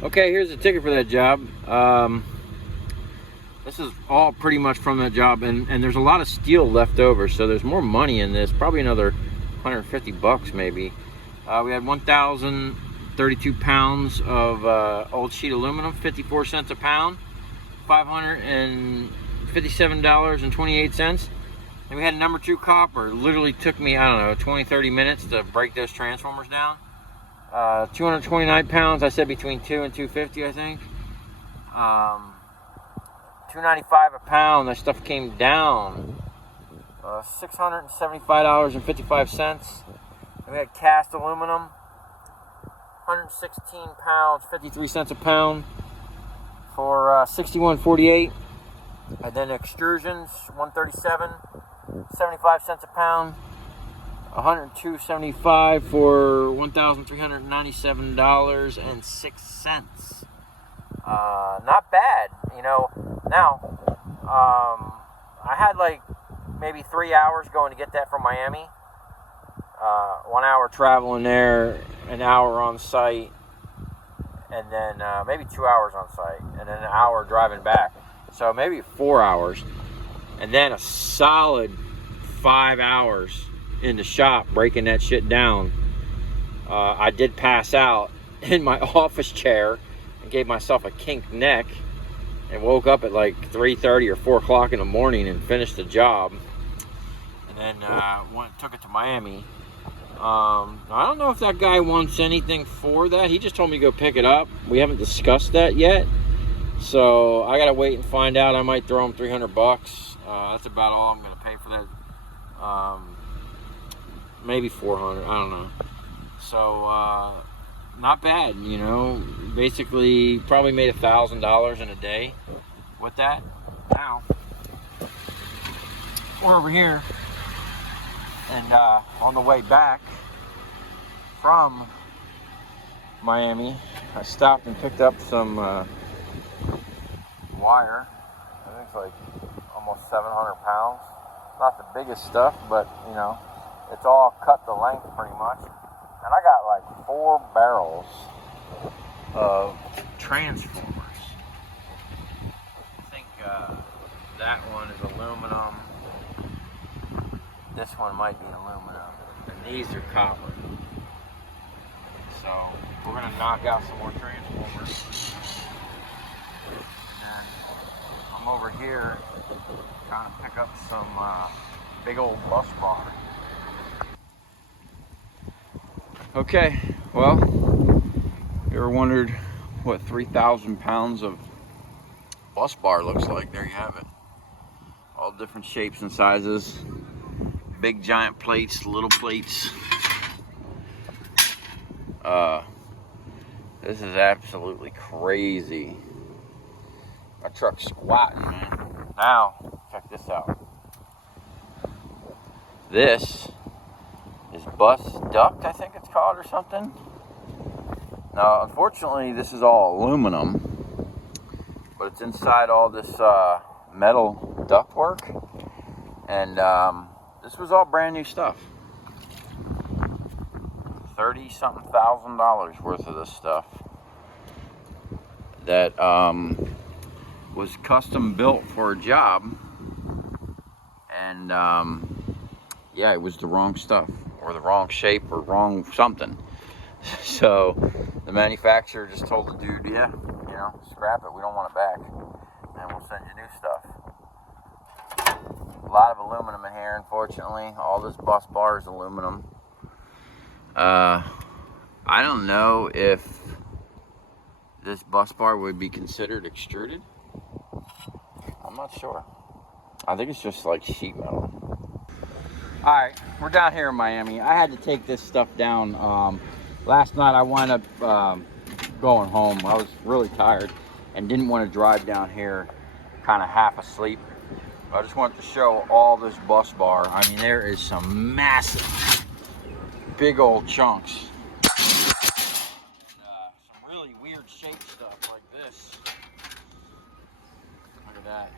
Okay, here's the ticket for that job. This is all pretty much from that job, and there's a lot of steel left over, so there's more money in this, probably another 150 bucks maybe. We had 1,032 pounds of old sheet aluminum, 54 cents a pound, $557.28. And we had a number 2 copper. It literally took me, I don't know, 20-30 minutes to break those transformers down. 229 pounds, I said between 2 and 250, I think. $295 a pound. That stuff came down. $675.55. And we had cast aluminum, 116 pounds, 53 cents a pound for $61.48. And then extrusions, 137, 75 cents a pound. 102.75 for $1,397.06. Not bad, you know. Now, I had like maybe 3 hours going to get that from Miami. 1 hour traveling there, an hour on site, and then maybe 2 hours on site, and then an hour driving back. So maybe 4 hours, and then a solid 5 hours in the shop breaking that shit down. I did pass out in my office chair and gave myself a kinked neck and woke up at like 3:30 or 4 o'clock in the morning and finished the job, and then took it to Miami. I don't know if that guy wants anything for that. He just told me to go pick it up. We haven't discussed that yet, so I gotta wait and find out. I might throw him 300 bucks. That's about all I'm gonna pay for that. Maybe 400, I don't know. So not bad, you know. Basically probably made $1,000 in a day with that. Now we're over here, and on the way back from Miami, I stopped and picked up some wire. I think it's like almost 700 pounds. Not the biggest stuff, but you know, it's all cut the length pretty much. And I got like 4 barrels of transformers. I think that one is aluminum. This one might be aluminum. And these are copper. So we're gonna knock out some more transformers. And then I'm over here trying to pick up some big old Busbar. Okay, well, you ever wondered what 3,000 pounds of Busbar looks like? There you have it. All different shapes and sizes. Big giant plates, little plates. This is absolutely crazy. My truck's squatting, man. Now, check this out. This is bus duct, I think it's called, or something. Now, unfortunately, this is all aluminum, but it's inside all this metal ductwork, and this was all brand new stuff. $30-something thousand worth of this stuff that was custom built for a job, and yeah, it was the wrong stuff, or the wrong shape, or wrong something. So the manufacturer just told the dude, yeah, you know, scrap it, we don't want it back, and we'll send you new stuff. A lot of aluminum in here, unfortunately. All this Busbar is aluminum. I don't know if this Busbar would be considered extruded. I'm not sure. I think it's just like sheet metal. Alright, we're down here in Miami. I had to take this stuff down. Last night I wound up going home. I was really tired and didn't want to drive down here kind of half asleep. I just wanted to show all this Busbar. I mean, there is some massive, big old chunks. Some really weird shaped stuff like this. Look at that.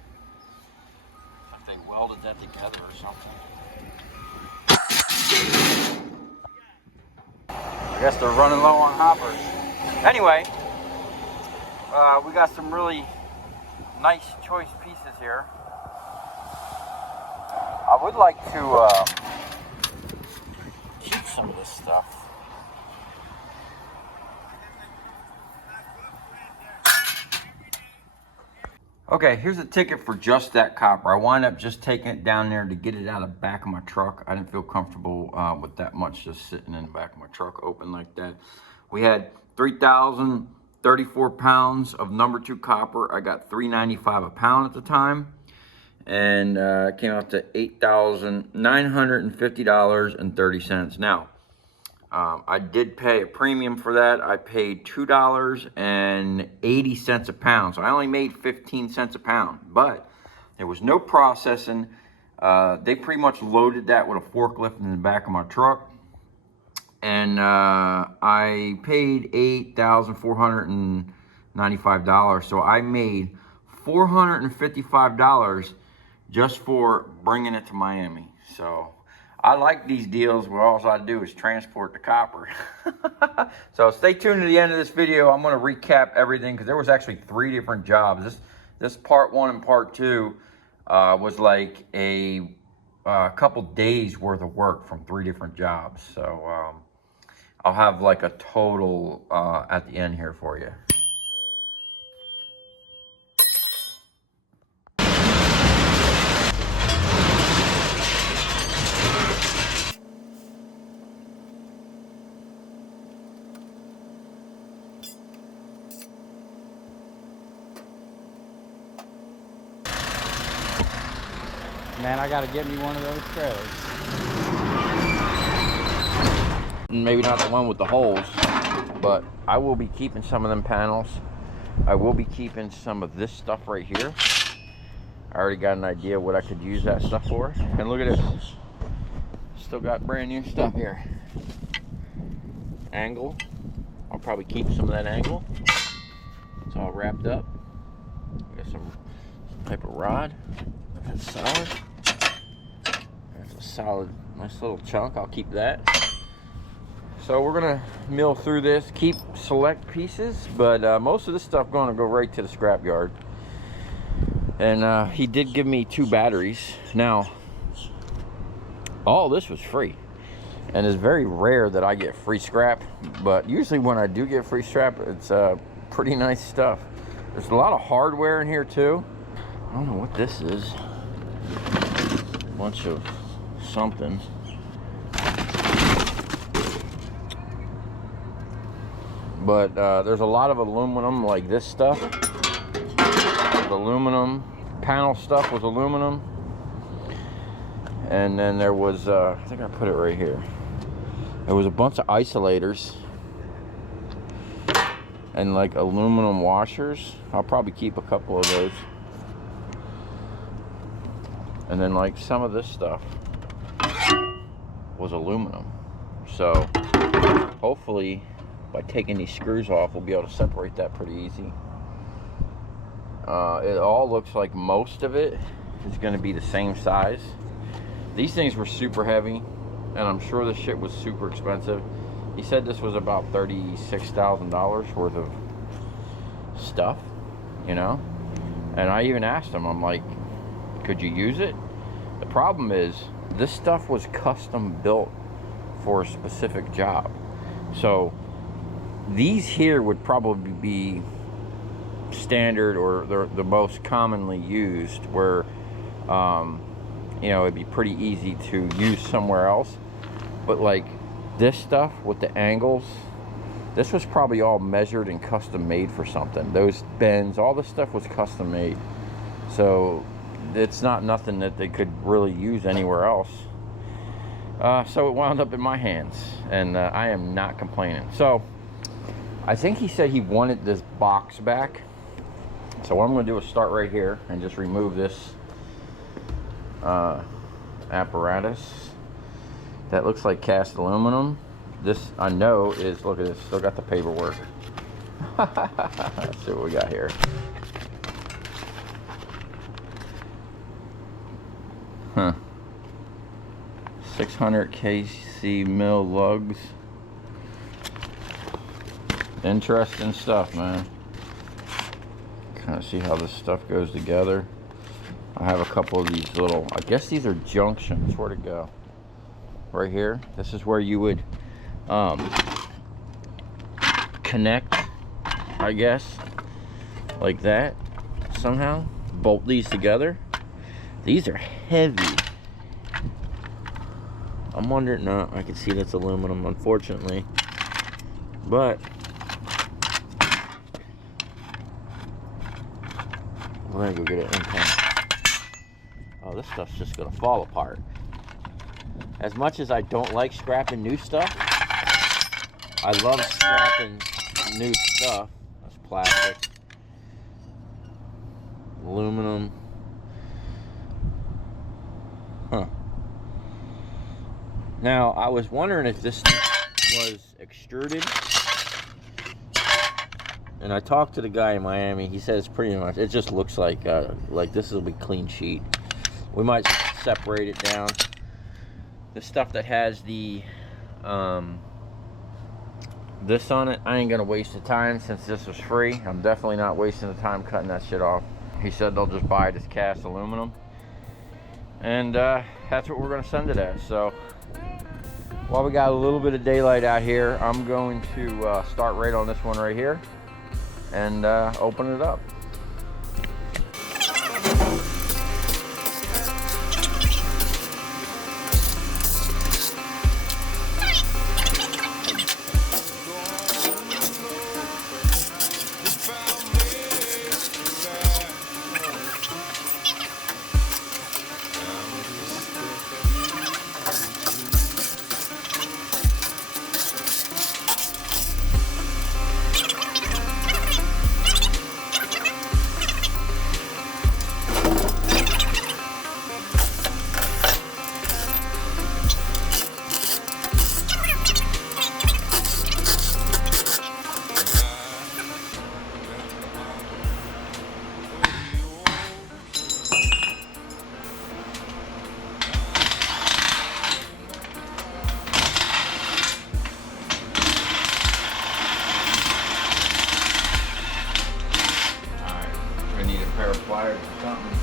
Like they welded that together or something. I guess they're running low on hoppers. Anyway, We got some really nice choice pieces here. I would like to keep some of this stuff. Okay, here's a ticket for just that copper. I wound up just taking it down there to get it out of the back of my truck. I didn't feel comfortable with that much just sitting in the back of my truck open like that. We had 3,034 pounds of number 2 copper. I got $3.95 a pound at the time. And it came out to $8,950.30. Now, I did pay a premium for that. I paid $2.80 a pound. So I only made 15 cents a pound, but there was no processing. They pretty much loaded that with a forklift in the back of my truck. And I paid $8,495. So I made $455 just for bringing it to Miami. So I like these deals where all I do is transport the copper. So stay tuned to the end of this video. I'm going to recap everything because there was actually 3 different jobs. This part 1 and part 2 was like a couple days worth of work from 3 different jobs. So I'll have like a total at the end here for you. Man, I gotta get me one of those trailers. Maybe not the one with the holes, but I will be keeping some of them panels. I will be keeping some of this stuff right here. I already got an idea what I could use that stuff for. And look at this. Still got brand new stuff here. Angle. I'll probably keep some of that angle. It's all wrapped up. Got some type of rod. That's solid. That's a solid, nice little chunk. I'll keep that. So we're gonna mill through this, keep select pieces, but most of this stuff gonna go right to the scrap yard. And he did give me 2 batteries. Now, all this was free, and it's very rare that I get free scrap. But usually when I do get free scrap, it's pretty nice stuff. There's a lot of hardware in here too. I don't know what this is. A bunch of something. But there's a lot of aluminum, like this stuff. Aluminum. Panel stuff was aluminum. And then there was, I think I put it right here. There was a bunch of isolators. And like aluminum washers. I'll probably keep a couple of those. And then like some of this stuff was aluminum. So hopefully by taking these screws off, we'll be able to separate that pretty easy. It all looks like most of it is going to be the same size. These things were super heavy, and I'm sure this shit was super expensive. He said this was about $36,000 worth of stuff, you know? And I even asked him, I'm like, could you use it? The problem is, this stuff was custom built for a specific job. So these here would probably be standard, or they're the most commonly used, where you know, it'd be pretty easy to use somewhere else. But like this stuff with the angles, this was probably all measured and custom made for something. Those bends, all this stuff was custom made. So it's not nothing that they could really use anywhere else. So it wound up in my hands, and I am not complaining. So I think he said he wanted this box back. So what I'm going to do is start right here and just remove this apparatus that looks like cast aluminum. This, I know, is, look at this, still got the paperwork. Let's see what we got here. Huh. 600 kc mil lugs. Interesting stuff, man. kind of see how this stuff goes together. I have a couple of these little, I guess these are junctions. Where to go? Right here. This is where you would connect, I guess, like that somehow. Bolt these together. These are heavy. I'm wondering, no, I can see that's aluminum, unfortunately. But we're gonna go get it in time. Oh, this stuff's just gonna fall apart. As much as I don't like scrapping new stuff, I love scrapping new stuff. That's plastic, aluminum. Huh. Now, I was wondering if this was extruded. And I talked to the guy in Miami. He says pretty much, it just looks like this will be clean sheet. We might separate it down. The stuff that has the this on it, I ain't gonna waste the time since this was free. I'm definitely not wasting the time cutting that shit off. He said they'll just buy it as cast aluminum, and that's what we're gonna send it as. So while we got a little bit of daylight out here, I'm going to start right on this one right here and open it up. Pliers or something.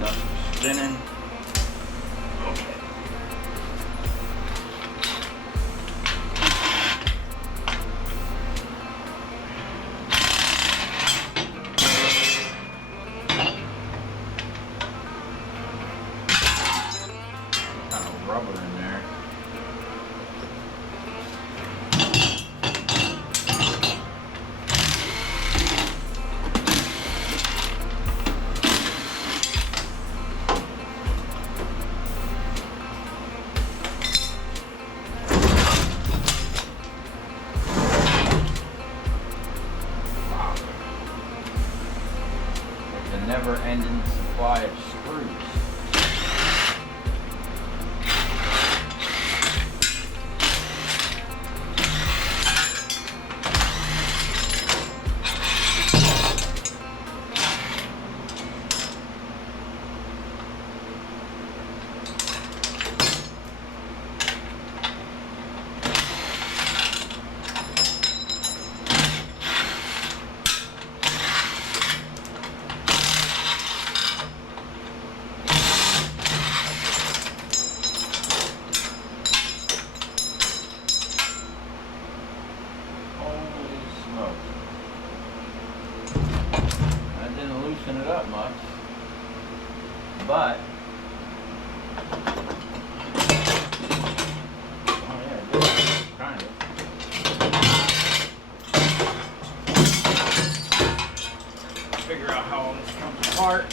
Nothing spinning. Okay. Kind of rubber in there. Never-ending supply of screws. It up much, but oh yeah, it did, kind of. Figure out how all this comes apart.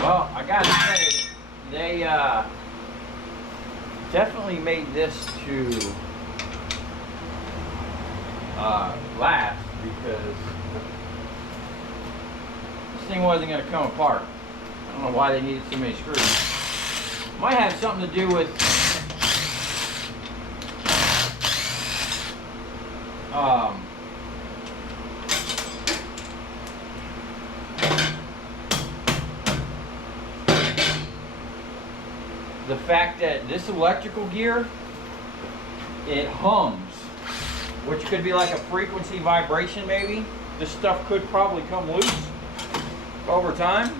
Well, I gotta say, they definitely made this to last, because thing wasn't going to come apart. I don't know why they needed so many screws. Might have something to do with the fact that this electrical gear, it hums, which could be like a frequency vibration maybe. This stuff could probably come loose over time.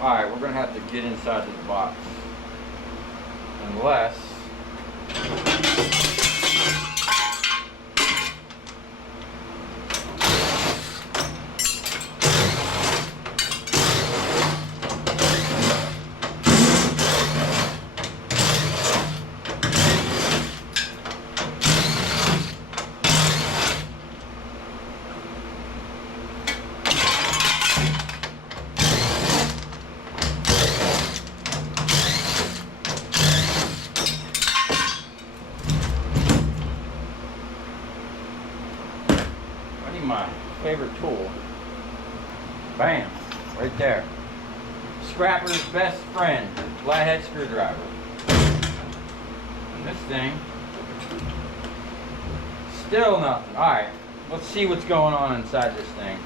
Alright, we're gonna have to get inside this box. Unless my favorite tool. Bam, right there. Scrapper's best friend, flathead screwdriver. And this thing, still nothing. All right, let's see what's going on inside this thing.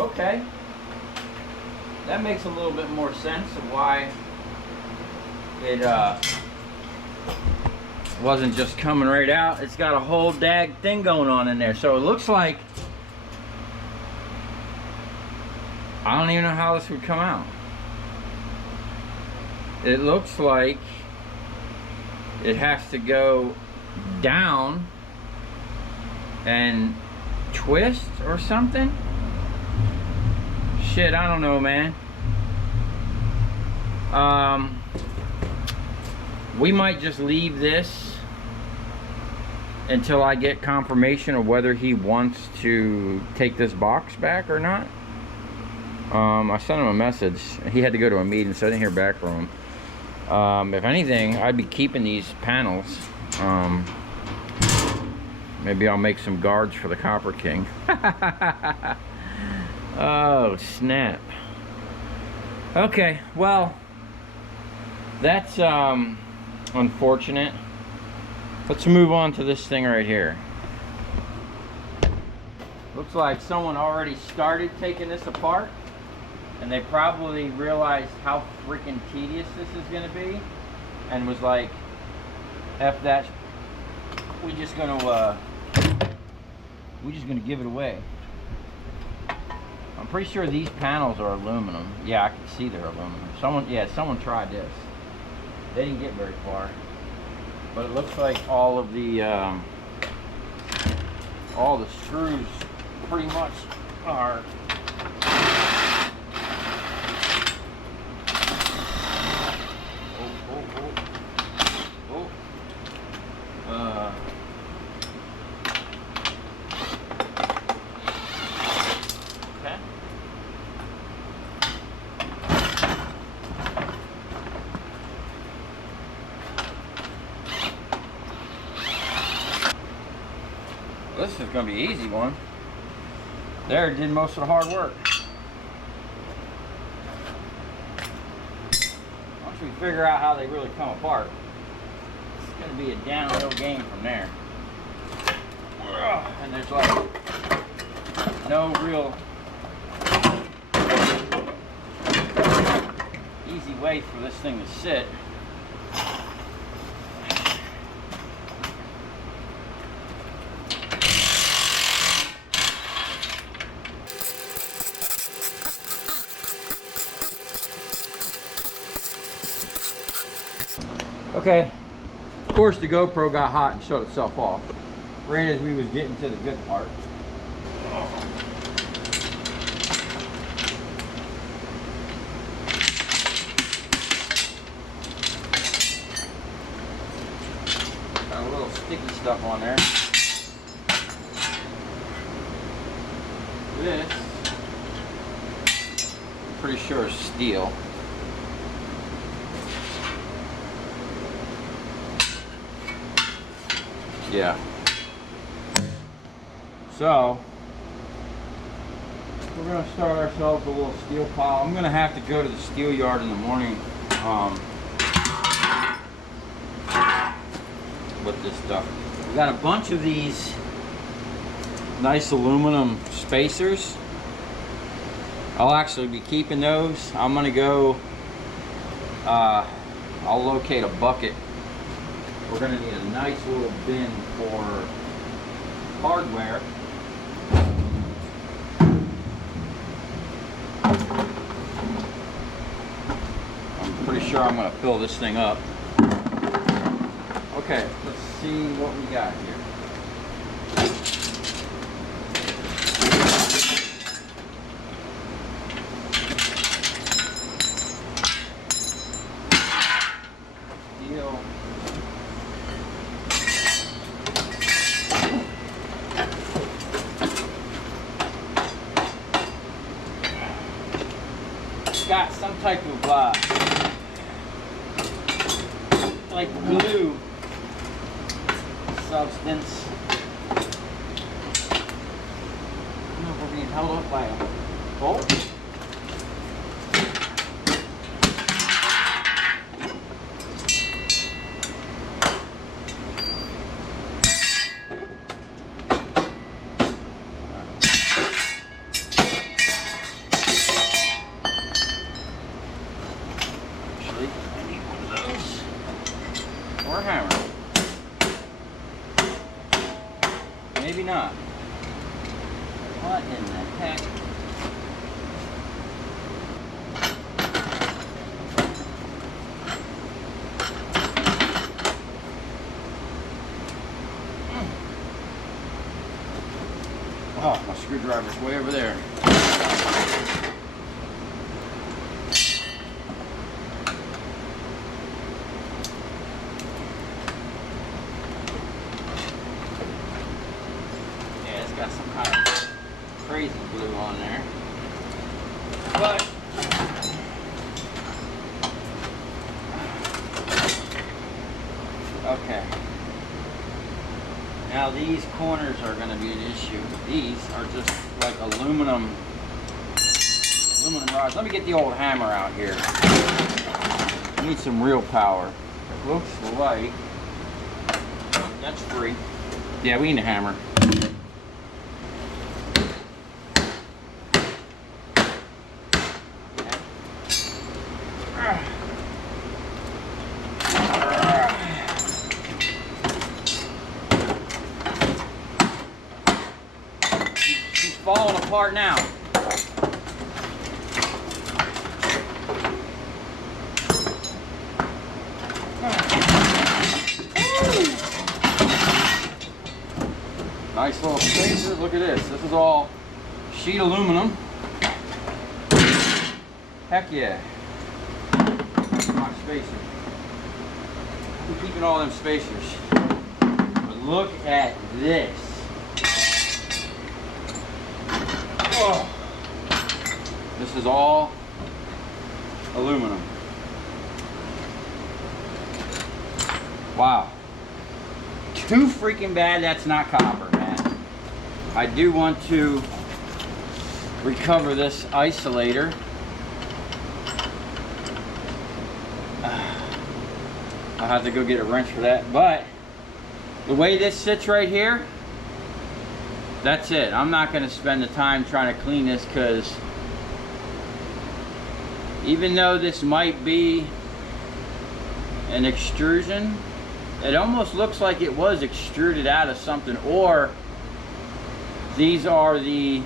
Okay, that makes a little bit more sense of why it wasn't just coming right out. It's got a whole dag thing going on in there. So it looks like, I don't even know how this would come out. It looks like it has to go down and twist or something. Shit, I don't know, man. We might just leave this until I get confirmation of whether he wants to take this box back or not. I sent him a message. He had to go to a meeting, so I didn't hear back from him. If anything, I'd be keeping these panels. Maybe I'll make some guards for the Copper King. Oh, snap. Okay, well, that's unfortunate. Let's move on to this thing right here. Looks like someone already started taking this apart, and they probably realized how freaking tedious this is going to be, and was like, F that, we're just gonna give it away. I'm pretty sure these panels are aluminum. Yeah, I can see they're aluminum. Someone tried this. They didn't get very far. But it looks like all the screws pretty much are this is going to be an easy one. There, did most of the hard work. Once we figure out how they really come apart, it's going to be a downhill game from there. And there's like no real easy way for this thing to sit. Okay, of course the GoPro got hot and shut itself off right as we was getting to the good part. sticky stuff on there. This, I'm pretty sure is steel. Yeah. So, we're going to start ourselves a little steel pile. I'm going to have to go to the steel yard in the morning with this stuff. We got a bunch of these nice aluminum spacers. I'll actually be keeping those. I'm going to go, I'll locate a bucket. We're going to need a nice little bin for hardware. I'm pretty sure I'm going to fill this thing up. Okay, let's see what we got here. Steel. Got some type of like glue substance. I don't know if we're being held up by a bolt. Or a hammer. Maybe not. What in the heck? Oh, my screwdriver's way over there. Got some kind of crazy glue on there, but okay. Now these corners are going to be an issue. These are just like aluminum rods. Let me get the old hammer out here. I need some real power. Looks like that's free. Yeah, we need a hammer. Falling apart now. Nice little spacer. Look at this. This is all sheet aluminum. Heck yeah. My spacer. I'm keeping all them spacers. But look at this. Oh. This is all aluminum. Wow. Too freaking bad that's not copper, man. I do want to recover this isolator. I'll have to go get a wrench for that, but the way this sits right here, that's it. I'm not going to spend the time trying to clean this, because even though this might be an extrusion, it almost looks like it was extruded out of something, or these are the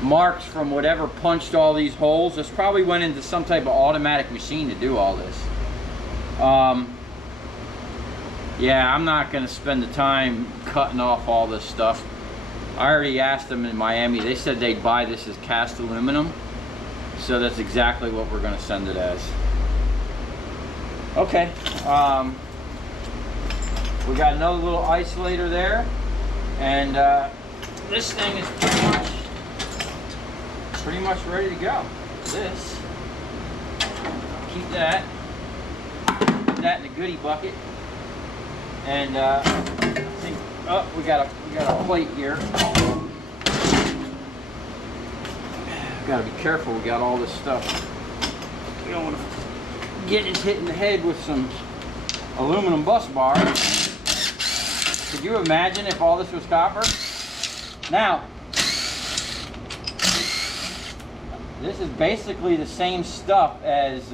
marks from whatever punched all these holes. This probably went into some type of automatic machine to do all this. Yeah, I'm not going to spend the time cutting off all this stuff. I already asked them in Miami. They said they'd buy this as cast aluminum. So that's exactly what we're going to send it as. Okay. We got another little isolator there, and this thing is pretty much ready to go. This, keep that in the goodie bucket, and I think, oh, we got a plate here. Got to be careful. We got all this stuff. We don't want to get hit in the head with some aluminum bus bar. Could you imagine if all this was copper? Now, this is basically the same stuff as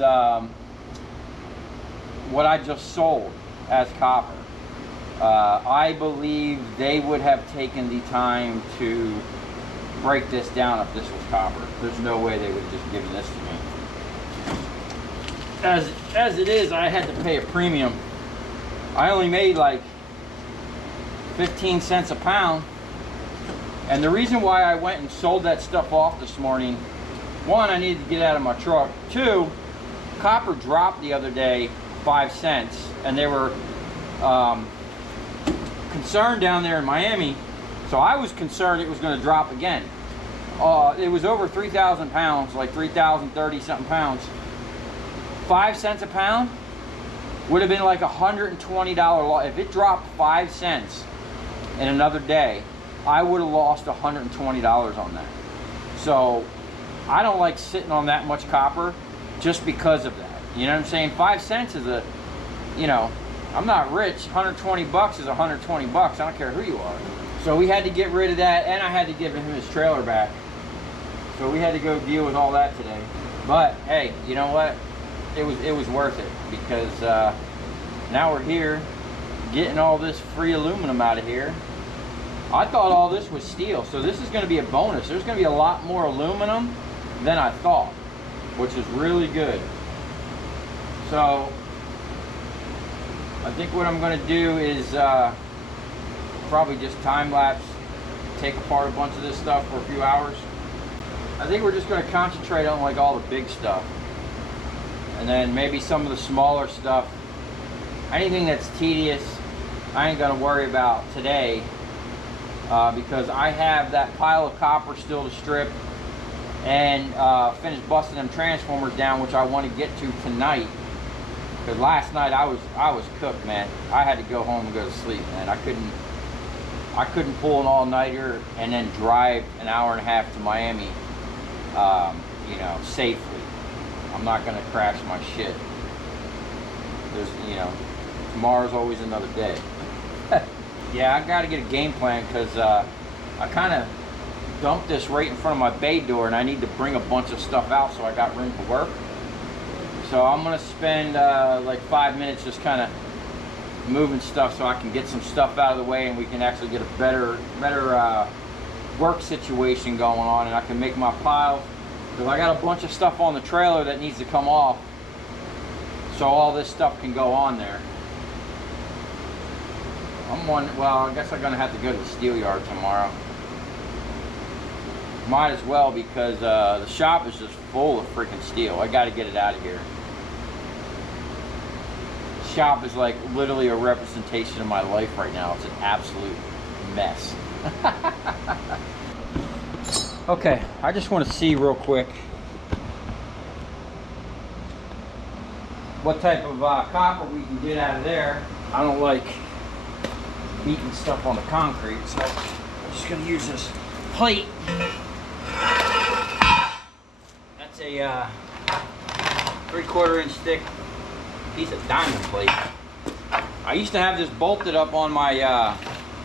what I just sold as copper. I believe they would have taken the time to break this down if this was copper. There's no way they would have just given this to me. As it is, I had to pay a premium. I only made like 15 cents a pound. And the reason why I went and sold that stuff off this morning, one, I needed to get out of my truck. Two, copper dropped the other day 5 cents, and they were concerned down there in Miami. So I was concerned it was going to drop again. It was over 3,000 pounds, like 3,030 something pounds. 5 cents a pound would have been like $120 loss. If it dropped 5 cents in another day, I would have lost $120 on that. So I don't like sitting on that much copper just because of that. You know what I'm saying? 5 cents is a, you know, I'm not rich. 120 bucks is 120 bucks. I don't care who you are. So we had to get rid of that, and I had to give him his trailer back. So we had to go deal with all that today. But hey, you know what? It was worth it, because now we're here getting all this free aluminum out of here. I thought all this was steel, so this is going to be a bonus. There's going to be a lot more aluminum than I thought, which is really good. So I think what I'm going to do is probably just time-lapse, take apart a bunch of this stuff for a few hours. I think we're just going to concentrate on like all the big stuff, and then maybe some of the smaller stuff. Anything that's tedious, I ain't going to worry about today, because I have that pile of copper still to strip and finish busting them transformers down, which I want to get to tonight. Because last night I was cooked, man. I had to go home and go to sleep, man. I couldn't pull an all-nighter and then drive an hour and a half to Miami, you know, safely. I'm not gonna crash my shit. There's, you know, tomorrow's always another day. Yeah, I gotta get a game plan, because I kind of dumped this right in front of my bay door, and I need to bring a bunch of stuff out so I got room to work. So I'm gonna spend like 5 minutes just kind of moving stuff so I can get some stuff out of the way, and we can actually get a better work situation going on, and I can make my piles. Because I got a bunch of stuff on the trailer that needs to come off, so all this stuff can go on there. Well, I guess I'm gonna have to go to the steel yard tomorrow. Might as well, because the shop is just full of freaking steel. I got to get it out of here. The shop is like literally a representation of my life right now. It's an absolute mess. Okay, I just want to see real quick what type of copper we can get out of there. I don't like beating stuff on the concrete, so I'm just going to use this plate. That's a 3/4 inch thick piece of diamond plate. I used to have this bolted up on my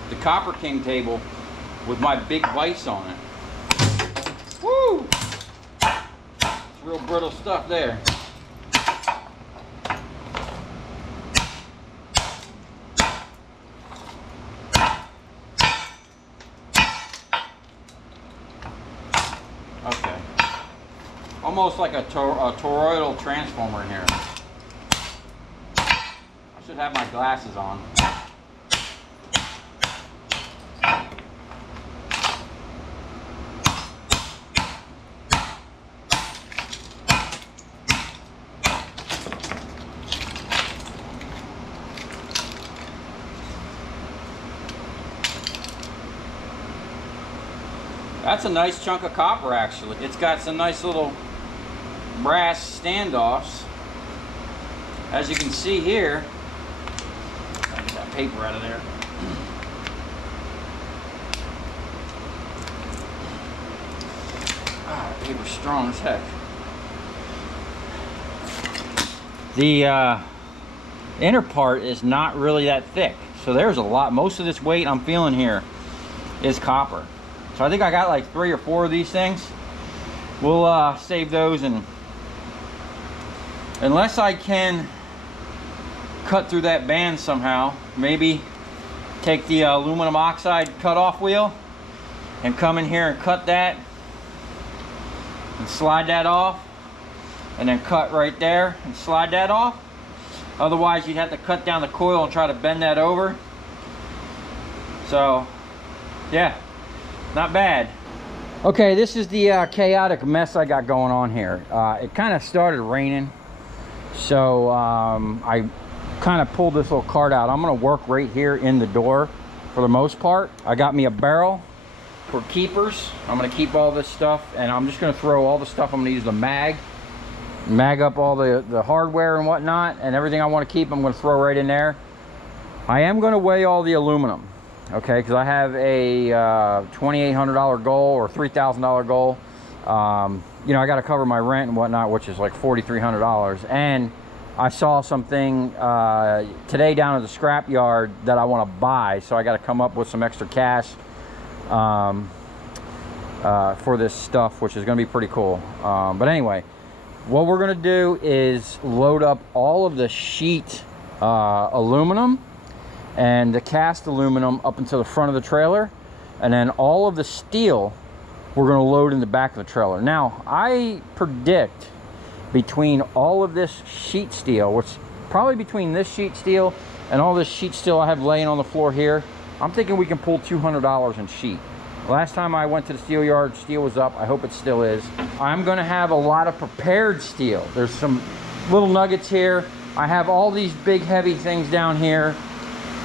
the Copper King table with my big vise on it. Woo! It's real brittle stuff there. Okay. Almost like a toroidal transformer in here. I should have my glasses on. That's a nice chunk of copper, actually. It's got some nice little brass standoffs. As you can see here, I'll get that paper out of there. Ah, that paper's strong as heck. The inner part is not really that thick, so there's a lot. Most of this weight I'm feeling here is copper. So I think I got like 3 or 4 of these things. We'll save those, and unless I can cut through that band somehow, maybe take the aluminum oxide cutoff wheel and come in here and cut that and slide that off, and then cut right there and slide that off. Otherwise you'd have to cut down the coil and try to bend that over. So yeah, not bad. Okay, this is the chaotic mess I got going on here. It kind of started raining, so I kind of pulled this little cart out. I'm gonna work right here in the door for the most part. I got me a barrel for keepers. I'm gonna keep all this stuff, and I'm just gonna throw all the stuff. I'm gonna use the mag up all the hardware and whatnot, and everything I want to keep I'm going to throw right in there. I am going to weigh all the aluminum, okay, because I have a $2,800 goal or $3,000 goal. You know, I got to cover my rent and whatnot, which is like $4,300. And I saw something today down at the scrap yard that I want to buy, so I got to come up with some extra cash for this stuff, which is going to be pretty cool. But anyway, what we're going to do is load up all of the sheet aluminum and the cast aluminum up into the front of the trailer, and then all of the steel we're going to load in the back of the trailer. Now, I predict between all of this sheet steel, which probably between this sheet steel and all this sheet steel I have laying on the floor here, I'm thinking we can pull $200 in sheet. Last time I went to the steel yard, steel was up. I hope it still is. I'm gonna have a lot of prepared steel. There's some little nuggets here. I have all these big heavy things down here.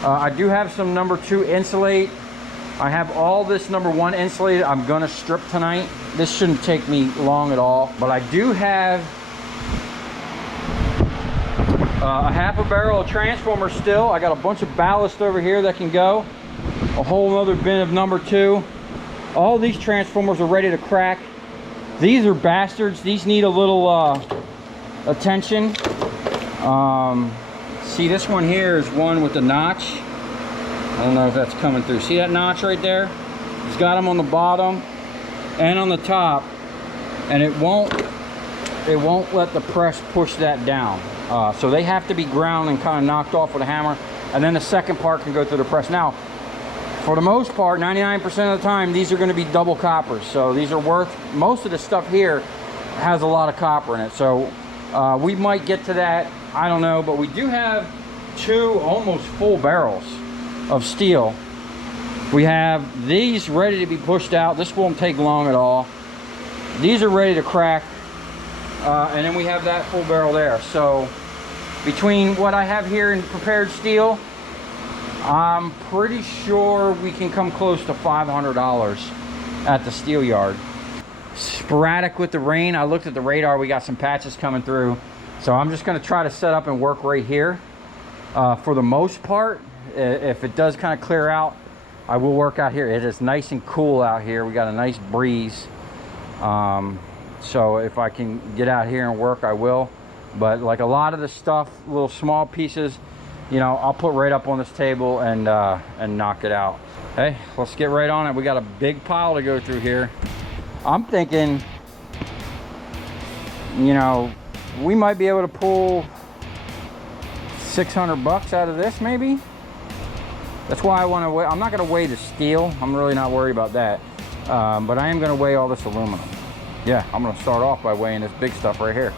I do have some number 2 insulate. I have all this number 1 insulated. I'm gonna strip tonight. This shouldn't take me long at all, but I do have a half a barrel of transformer still. I got a bunch of ballast over here that can go. A whole other bin of number 2. All these transformers are ready to crack. These are bastards. These need a little attention. See, this one here is one with a notch. I don't know if that's coming through. See that notch right there? It's got them on the bottom and on the top, and it won't let the press push that down. So they have to be ground and kind of knocked off with a hammer, and then the second part can go through the press. Now, for the most part, 99% of the time, these are going to be double coppers. So these are worth, most of the stuff here has a lot of copper in it. So we might get to that, I don't know, but we do have 2 almost full barrels of steel. We have these ready to be pushed out. This won't take long at all. These are ready to crack. And then we have that full barrel there. So between what I have here in prepared steel, I'm pretty sure we can come close to $500 at the steel yard. Sporadic with the rain. I looked at the radar. We got some patches coming through. So I'm just going to try to set up and work right here. For the most part, if it does kind of clear out, I will work out here. It is nice and cool out here. We got a nice breeze. So if I can get out here and work, I will. But like a lot of the stuff, little small pieces, you know, I'll put right up on this table and knock it out. Hey, let's get right on it. We got a big pile to go through here. I'm thinking, you know, we might be able to pull $600 out of this, maybe. That's why I want to weigh. I'm not going to weigh the steel. I'm really not worried about that. But I am going to weigh all this aluminum. Yeah, I'm going to start off by weighing this big stuff right here.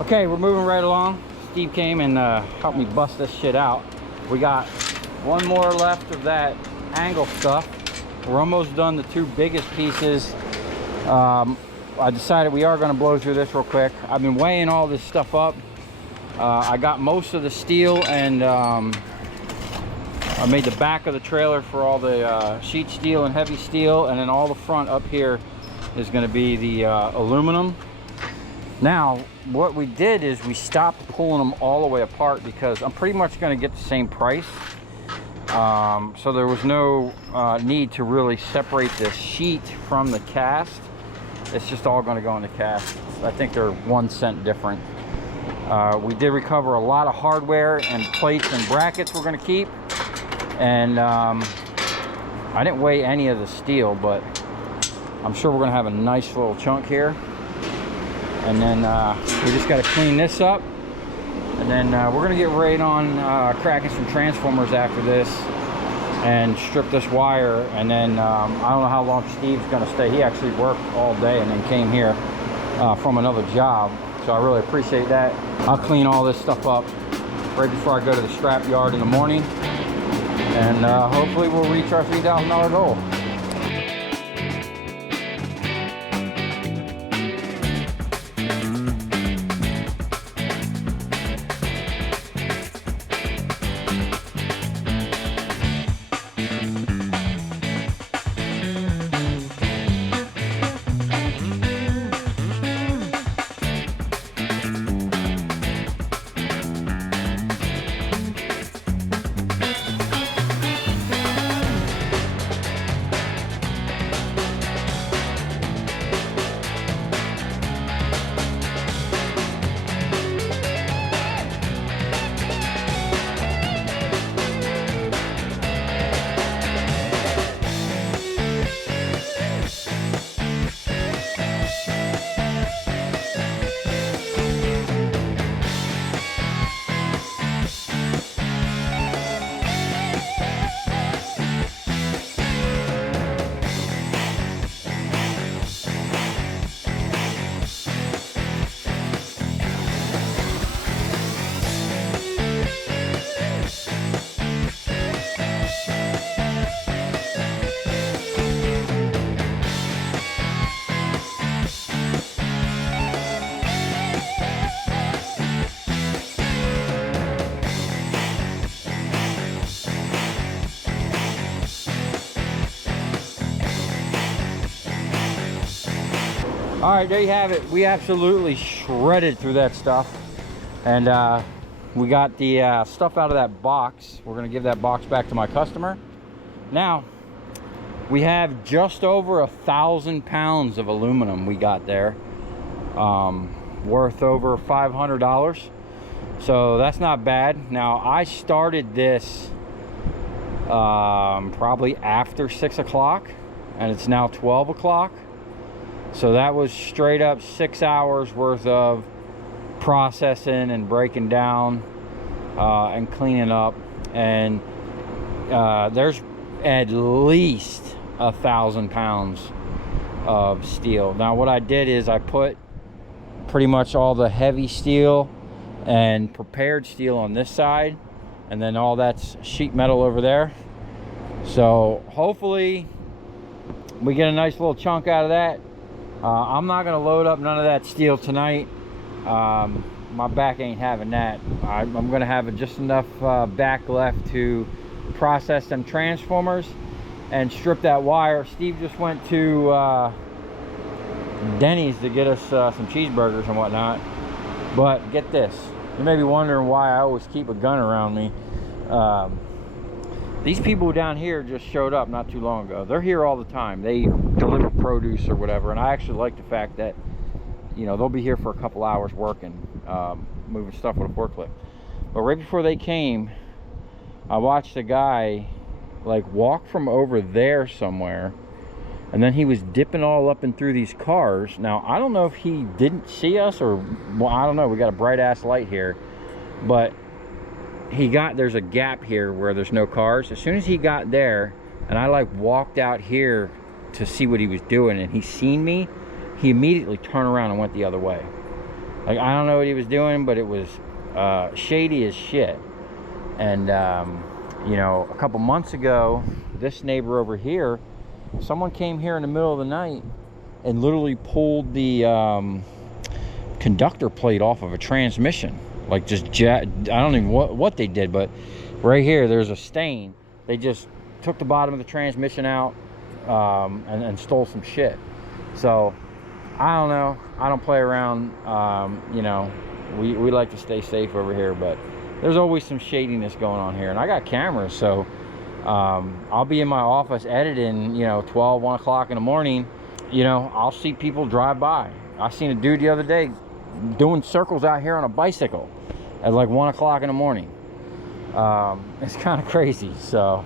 Okay, we're moving right along. Steve came and helped me bust this shit out. We got one more left of that angle stuff. We're almost done the two biggest pieces. I decided we are going to blow through this real quick. I've been weighing all this stuff up. I got most of the steel, and I made the back of the trailer for all the sheet steel and heavy steel, and then all the front up here is going to be the aluminum. Now, what we did is we stopped pulling them all the way apart because I'm pretty much going to get the same price. So there was no need to really separate the sheet from the cast. It's just all going to go in the cast. I think they're 1 cent different. We did recover a lot of hardware and plates and brackets we're going to keep. And I didn't weigh any of the steel, but I'm sure we're going to have a nice little chunk here. And then we just got to clean this up. And then we're going to get right on cracking some transformers after this and strip this wire. And then I don't know how long Steve's going to stay. He actually worked all day and then came here from another job. So I really appreciate that. I'll clean all this stuff up right before I go to the scrap yard in the morning. And hopefully we'll reach our $3,000 goal. All right, there you have it. We absolutely shredded through that stuff. And we got the stuff out of that box. We're gonna give that box back to my customer. Now, we have just over 1,000 pounds of aluminum we got there. Worth over $500. So that's not bad. Now, I started this probably after 6 o'clock, and it's now 12 o'clock. So that was straight up 6 hours worth of processing and breaking down and cleaning up. And there's at least 1,000 pounds of steel. Now what I did is I put pretty much all the heavy steel and prepared steel on this side, and then all that's sheet metal over there. So hopefully we get a nice little chunk out of that. I'm not going to load up none of that steel tonight. My back ain't having that. I'm going to have just enough back left to process them transformers and strip that wire. Steve just went to Denny's to get us some cheeseburgers and whatnot. But get this, you may be wondering why I always keep a gun around me. These people down here just showed up not too long ago. They're here all the time. They deliver produce or whatever, and I actually like the fact that, you know, they'll be here for a couple hours working, moving stuff with a forklift. But right before they came, I watched a guy like walk from over there somewhere, and then he was dipping all up and through these cars. Now I don't know if he didn't see us, or, well, I don't know, we got a bright ass light here, but there's a gap here where there's no cars. As soon as he got there, and I like walked out here to see what he was doing, and he seen me, he immediately turned around and went the other way. Like, I don't know what he was doing, but it was shady as shit. And you know, a couple months ago, this neighbor over here, someone came here in the middle of the night and literally pulled the conductor plate off of a transmission. Like, just I don't even what they did, but right here there's a stain. They just took the bottom of the transmission out and stole some shit. So I don't know, I don't play around. You know, we like to stay safe over here, but there's always some shadiness going on here. And I got cameras, so I'll be in my office editing, you know, 12, 1 o'clock in the morning. You know, I'll see people drive by. I seen a dude the other day doing circles out here on a bicycle at like 1 o'clock in the morning. It's kind of crazy. So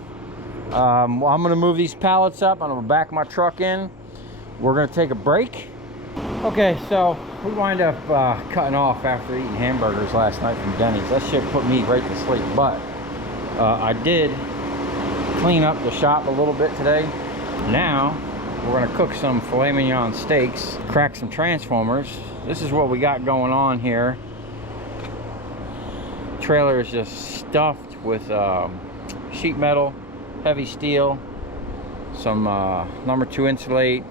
I'm gonna move these pallets up. I'm gonna back my truck in. We're gonna take a break. Okay, so we wind up cutting off after eating hamburgers last night from Denny's. That shit put me right to sleep. But I did clean up the shop a little bit today. Now we're gonna cook some filet mignon steaks, crack some transformers. This is what we got going on here. Trailer is just stuffed with sheet metal, heavy steel, some number 2 insulate,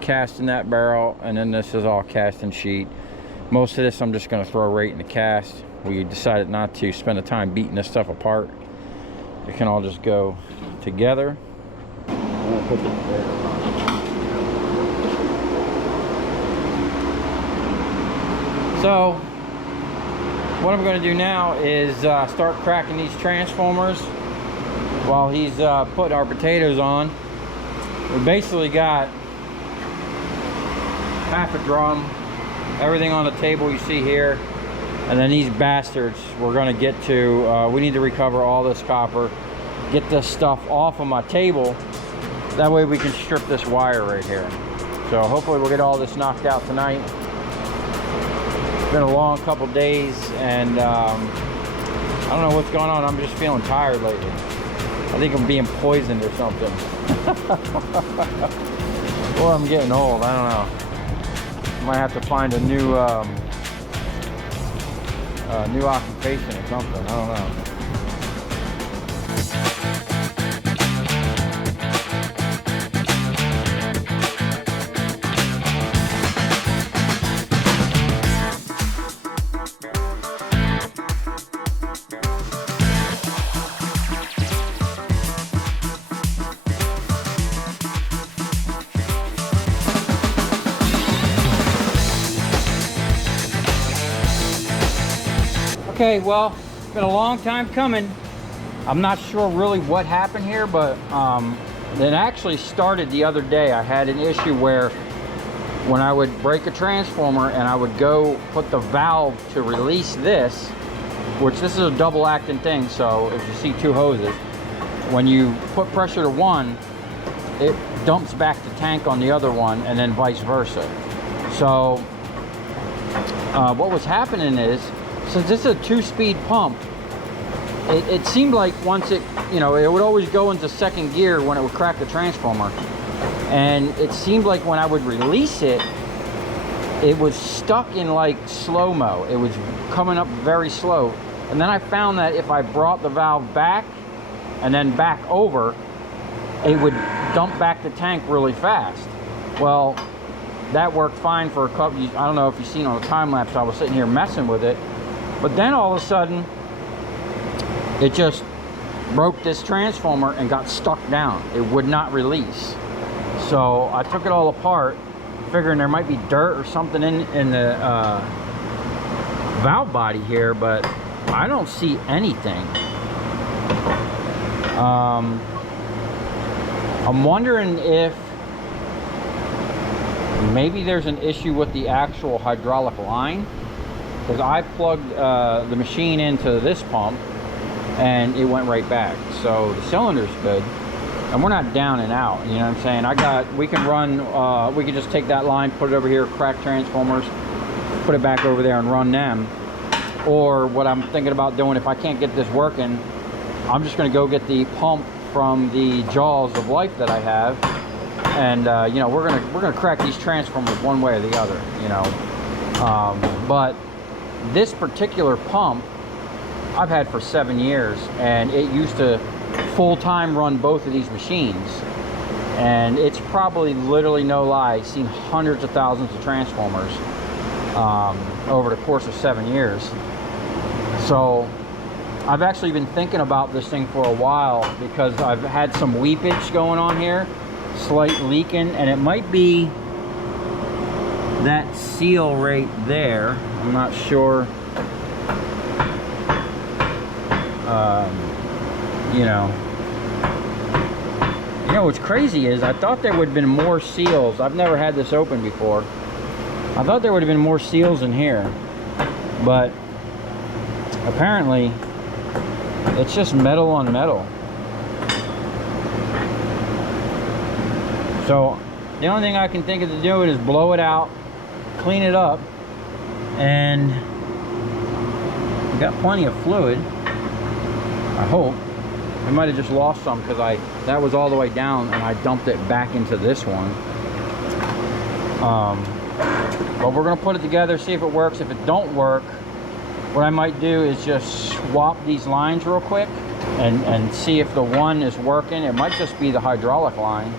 cast in that barrel, and then this is all cast in sheet. Most of this I'm just going to throw right in the cast. We decided not to spend the time beating this stuff apart. It can all just go together. I'm gonna put this there. So what I'm going to do now is start cracking these transformers while he's putting our potatoes on. We basically got half a drum, everything on the table you see here, and then these bastards we're going to get to. We need to recover all this copper, get this stuff off of my table. That way we can strip this wire right here. So hopefully we'll get all this knocked out tonight. It's been a long couple days, and I don't know what's going on. I'm just feeling tired lately. I think I'm being poisoned or something. Or I'm getting old, I don't know. Might have to find a new new occupation or something, I don't know. Okay, well, it's been a long time coming. I'm not sure really what happened here, but it actually started the other day. I had an issue where when I would break a transformer and I would go put the valve to release this, which this is a double acting thing, so if you see 2 hoses, when you put pressure to one, it dumps back the tank on the other one, and then vice versa. So what was happening is, since this is a 2-speed pump, it seemed like once it, you know, it would always go into second gear when it would crack the transformer. And it seemed like when I would release it, it was stuck in like slow-mo. It was coming up very slow. And then I found that if I brought the valve back and then back over, it would dump back the tank really fast. Well, that worked fine for a couple, I don't know if you've seen on the time lapse, I was sitting here messing with it. But then all of a sudden, it just broke this transformer and got stuck down. It would not release. So I took it all apart, figuring there might be dirt or something in the valve body here, but I don't see anything. I'm wondering if maybe there's an issue with the actual hydraulic line. Because I plugged the machine into this pump and it went right back. So the cylinder's good, and we're not down and out, you know what I'm saying? We can run, we can just take that line, put it over here, crack transformers, put it back over there and run them. Or what I'm thinking about doing, if I can't get this working, I'm just gonna go get the pump from the Jaws of Life that I have, and you know, we're gonna crack these transformers one way or the other, you know. But this particular pump I've had for 7 years, and it used to full-time run both of these machines, and it's probably, literally no lie, seen hundreds of thousands of transformers over the course of 7 years. So I've actually been thinking about this thing for a while, because I've had some weepage going on here, slight leaking, and it might be that seal right there. I'm not sure. You know what's crazy is I thought there would have been more seals. I've never had this open before. I thought there would have been more seals in here, but apparently it's just metal on metal. So the only thing I can think of to do is blow it out, clean it up, and got plenty of fluid, I hope. I might have just lost some because that was all the way down and I dumped it back into this one. But we're gonna put it together, see if it works. If it don't work, what I might do is just swap these lines real quick and see if the one is working. It might just be the hydraulic line.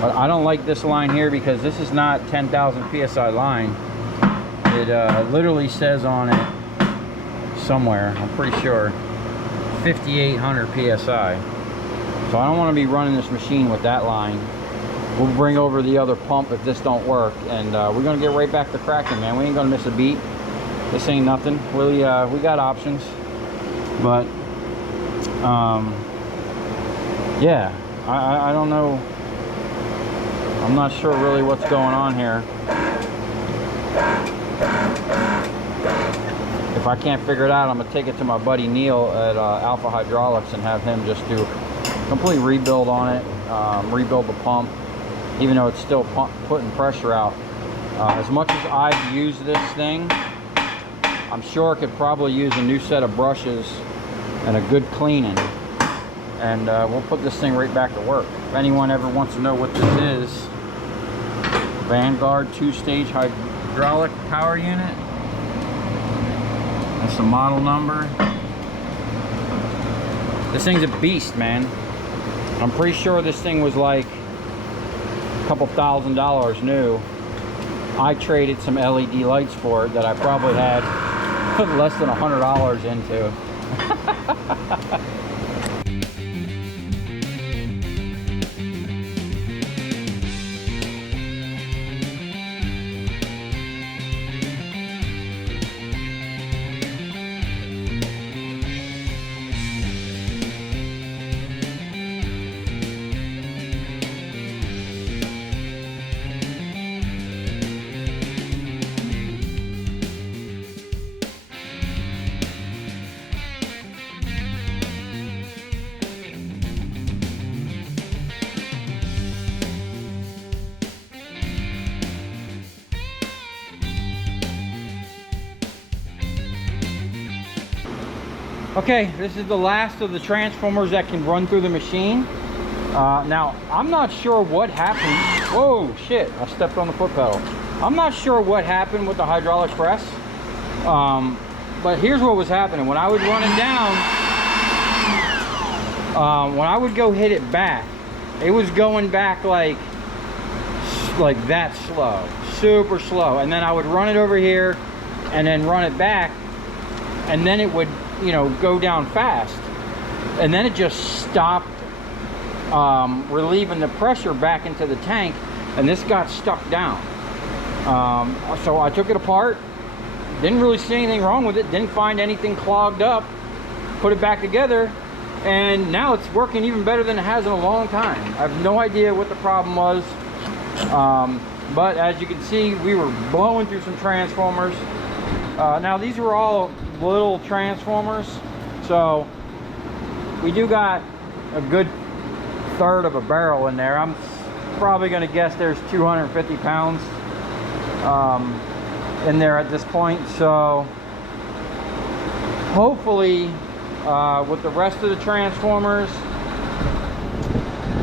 But I don't like this line here because this is not 10,000 PSI line. It literally says on it somewhere, I'm pretty sure, 5,800 PSI. So I don't want to be running this machine with that line. We'll bring over the other pump if this don't work, and we're gonna get right back to cracking, man. We ain't gonna miss a beat. This ain't nothing. We got options, but yeah, I don't know. I'm not sure really what's going on here. If I can't figure it out, I'm gonna take it to my buddy Neil at Alpha Hydraulics and have him just do a complete rebuild on it, rebuild the pump, even though it's still putting pressure out. As much as I've used this thing, I'm sure it could probably use a new set of brushes and a good cleaning. And we'll put this thing right back to work. If anyone ever wants to know what this is, Vanguard 2-stage hydraulic power unit. That's the model number. This thing's a beast, man. I'm pretty sure this thing was like a couple $1,000 new. I traded some LED lights for it that I probably had put less than $100 into. Okay, this is the last of the transformers that can run through the machine. Now, I'm not sure what happened. Whoa, shit, I stepped on the foot pedal. I'm not sure what happened with the hydraulic press. But here's what was happening. When I was running down, when I would go hit it back, it was going back like that slow, super slow. And then I would run it over here and then run it back, and then it would, you know, go down fast, and then it just stopped relieving the pressure back into the tank, and this got stuck down. So I took it apart, didn't really see anything wrong with it, didn't find anything clogged up, put it back together, and now it's working even better than it has in a long time. I have no idea what the problem was, but as you can see, we were blowing through some transformers. Now these were all little transformers, so we do got a good third of a barrel in there. I'm probably going to guess there's 250 pounds in there at this point. So hopefully with the rest of the transformers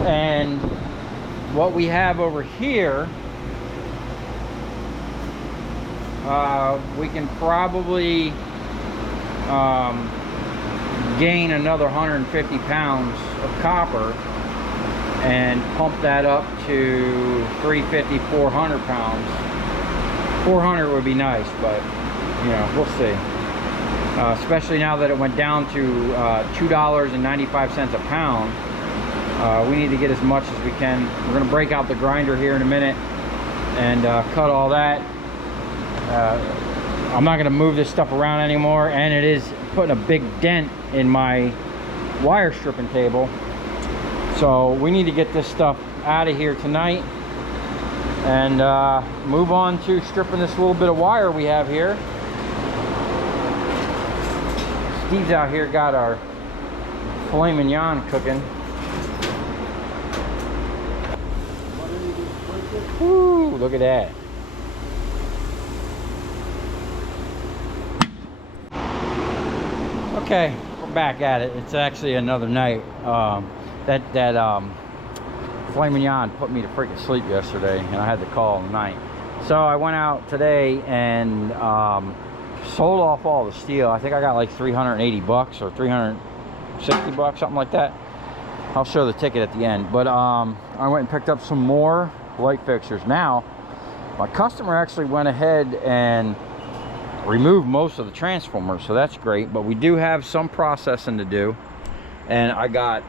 and what we have over here, we can probably gain another 150 pounds of copper and pump that up to 350, 400 pounds. 400 would be nice, but you know, we'll see. Especially now that it went down to $2.95 a pound. We need to get as much as we can. We're going to break out the grinder here in a minute and cut all that. I'm not going to move this stuff around anymore, and it is putting a big dent in my wire stripping table. So we need to get this stuff out of here tonight and move on to stripping this little bit of wire we have here. Steve's out here got our filet mignon cooking. Woo, look at that. Okay, we're back at it. It's actually another night. That filet mignon put me to freaking sleep yesterday, and I had to call tonight. So I went out today and sold off all the steel. I think I got like 380 bucks or 360 bucks, something like that. I'll show the ticket at the end. But I went and picked up some more light fixtures. Now, my customer actually went ahead and removed most of the transformers, so that's great. But we do have some processing to do. And I got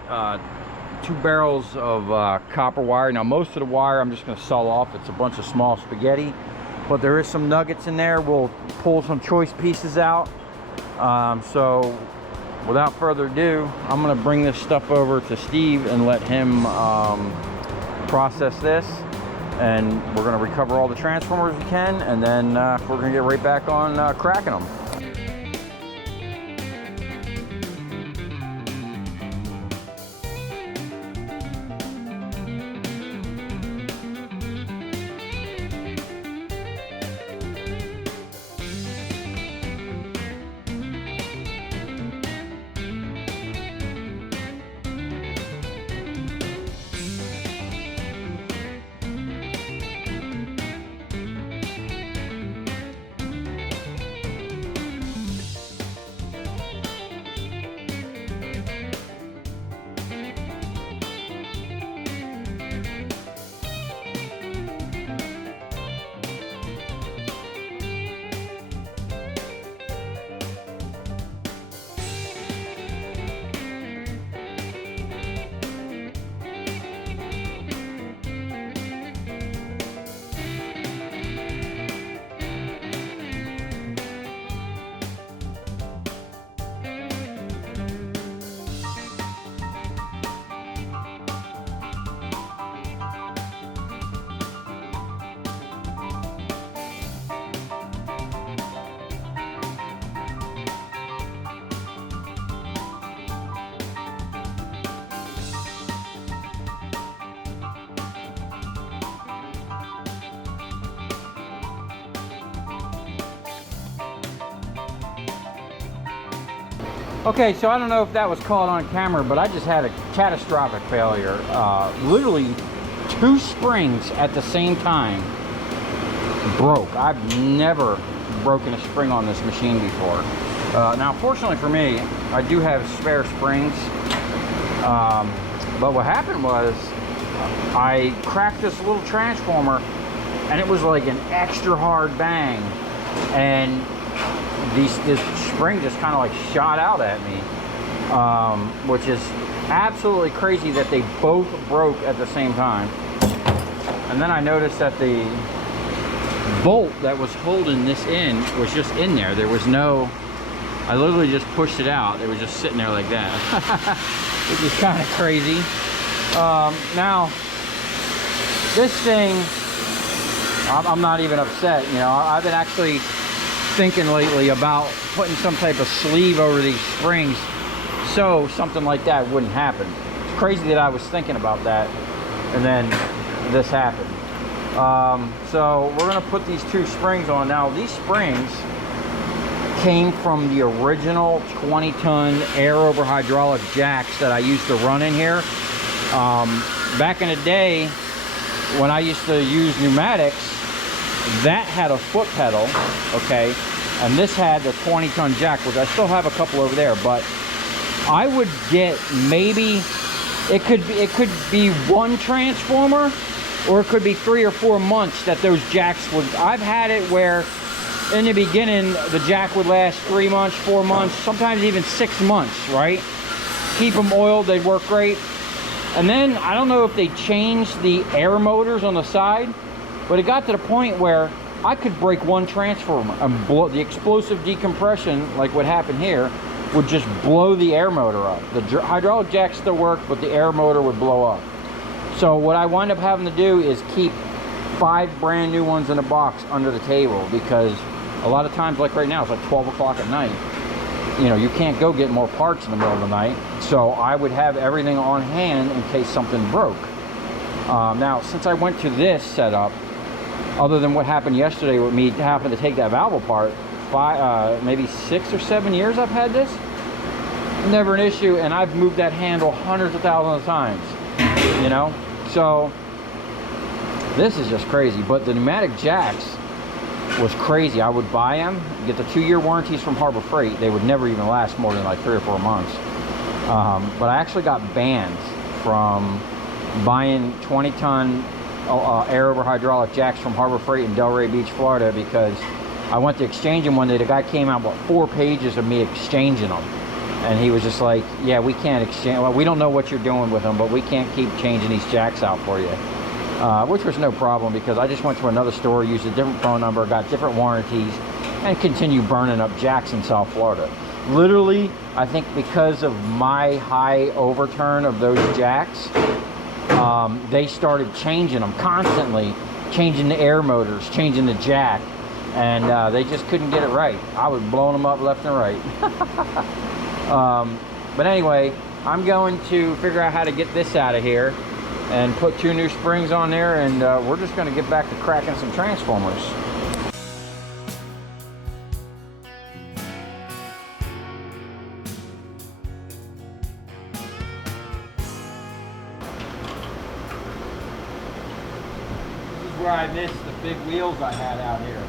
2 barrels of copper wire. Now, most of the wire I'm just going to sell off. It's a bunch of small spaghetti, but there is some nuggets in there. We'll pull some choice pieces out. So without further ado, I'm going to bring this stuff over to Steve and let him process this, and we're going to recover all the transformers we can, and then we're going to get right back on cracking them. Okay, so I don't know if that was caught on camera, but I just had a catastrophic failure. Literally 2 springs at the same time broke. I've never broken a spring on this machine before. Now, fortunately for me, I do have spare springs. But what happened was I cracked this little transformer, and it was like an extra hard bang, and this spring just kind of like shot out at me, which is absolutely crazy that they both broke at the same time. And then I noticed that the bolt that was holding this in was just in there. There was no, I literally just pushed it out. It was just sitting there like that, which is kind of crazy. Now, this thing, I'm not even upset. You know, I've been actually thinking lately about putting some type of sleeve over these springs so something like that wouldn't happen. It's crazy that I was thinking about that, and then this happened. So we're going to put these 2 springs on. Now, these springs came from the original 20-ton air over hydraulic jacks that I used to run in here. Back in the day when I used to use pneumatics, that had a foot pedal, okay, and this had the 20-ton jack, which I still have a couple over there. But I would get maybe it could be one transformer, or it could be 3 or 4 months that those jacks would. I've had it where in the beginning the jack would last 3 months, 4 months, sometimes even 6 months, right? Keep them oiled, they'd work great. And then I don't know if they changed the air motors on the side, but it got to the point where I could break one transformer and blow the explosive decompression, like what happened here, would just blow the air motor up. The hydraulic jack still worked, but the air motor would blow up. So what I wind up having to do is keep 5 brand new ones in a box under the table, because a lot of times, like right now, it's like 12 o'clock at night. You know, you can't go get more parts in the middle of the night. So I would have everything on hand in case something broke. Now, since I went to this setup, other than what happened yesterday with me having to take that valve apart, maybe 6 or 7 years I've had this. Never an issue, and I've moved that handle hundreds of thousands of times, you know? So this is just crazy. But the pneumatic jacks was crazy. I would buy them, get the 2-year warranties from Harbor Freight. They would never even last more than like 3 or 4 months. But I actually got banned from buying 20-ton air over hydraulic jacks from Harbor Freight in Delray Beach, Florida, because I went to exchange them one day. The guy came out with 4 pages of me exchanging them, and he was just like, yeah, we can't exchange, well, we don't know what you're doing with them, but we can't keep changing these jacks out for you. Which was no problem, because I just went to another store, used a different phone number, got different warranties, and continued burning up jacks in South Florida. Literally, I think because of my high overturn of those jacks, they started changing them constantly, changing the air motors, changing the jack, and they just couldn't get it right. I was blowing them up left and right. But anyway, I'm going to figure out how to get this out of here and put 2 new springs on there, and we're just going to get back to cracking some transformers. This is where I missed the big wheels I had out here.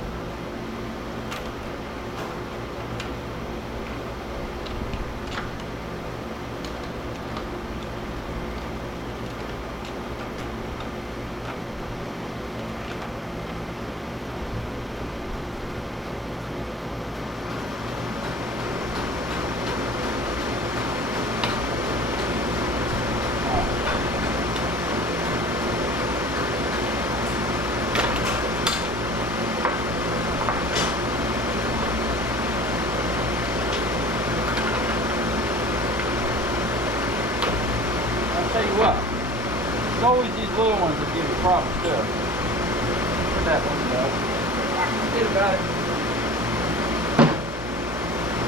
Tell you what, it's always these little ones that give you problems too. Look at that one, though. Forget about it.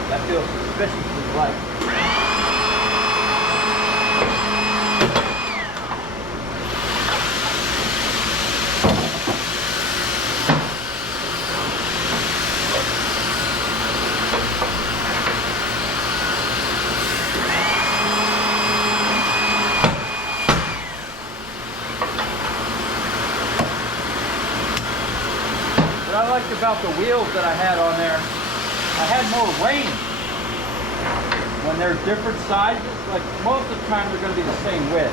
That feels suspiciously light. What I liked about the wheels that I had on there, I had more range. When they're different sizes, like most of the time they're going to be the same width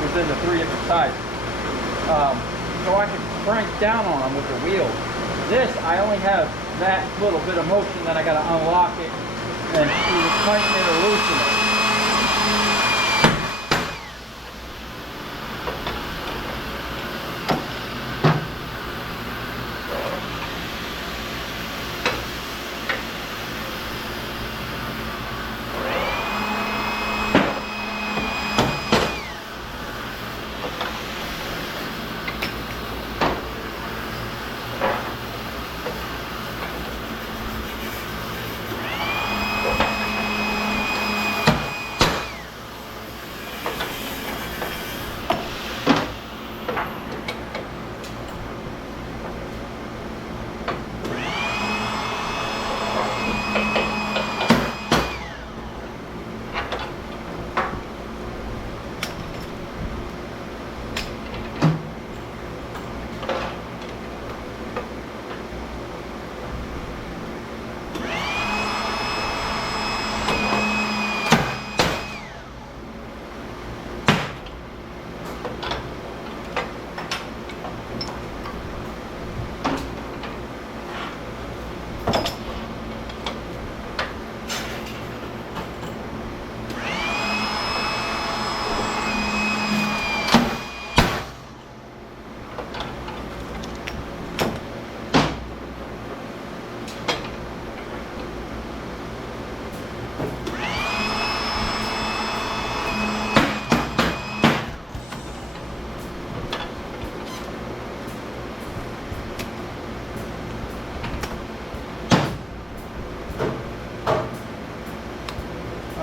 within the 3 different sizes. So I can crank down on them with the wheels. This, I only have that little bit of motion that I got to unlock it and either tighten it or loosen it.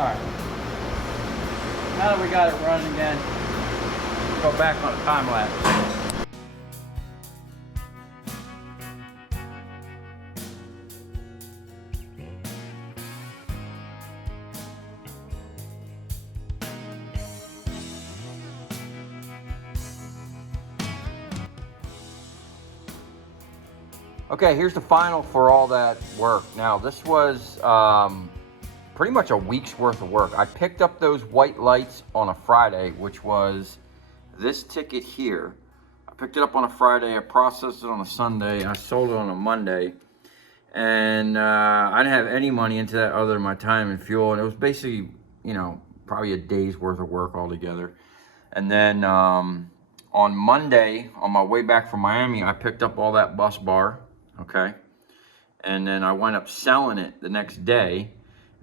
Alright. Now that we got it running again, go back on a time lapse. Okay, here's the final for all that work. Now, this was pretty much a week's worth of work. I picked up those white lights on a Friday, which was this ticket here. I picked it up on a Friday, I processed it on a Sunday, I sold it on a Monday. And I didn't have any money into that other than my time and fuel. And it was basically, you know, probably a day's worth of work altogether. And then on Monday, on my way back from Miami, I picked up all that Busbar. Okay, and then I wound up selling it the next day,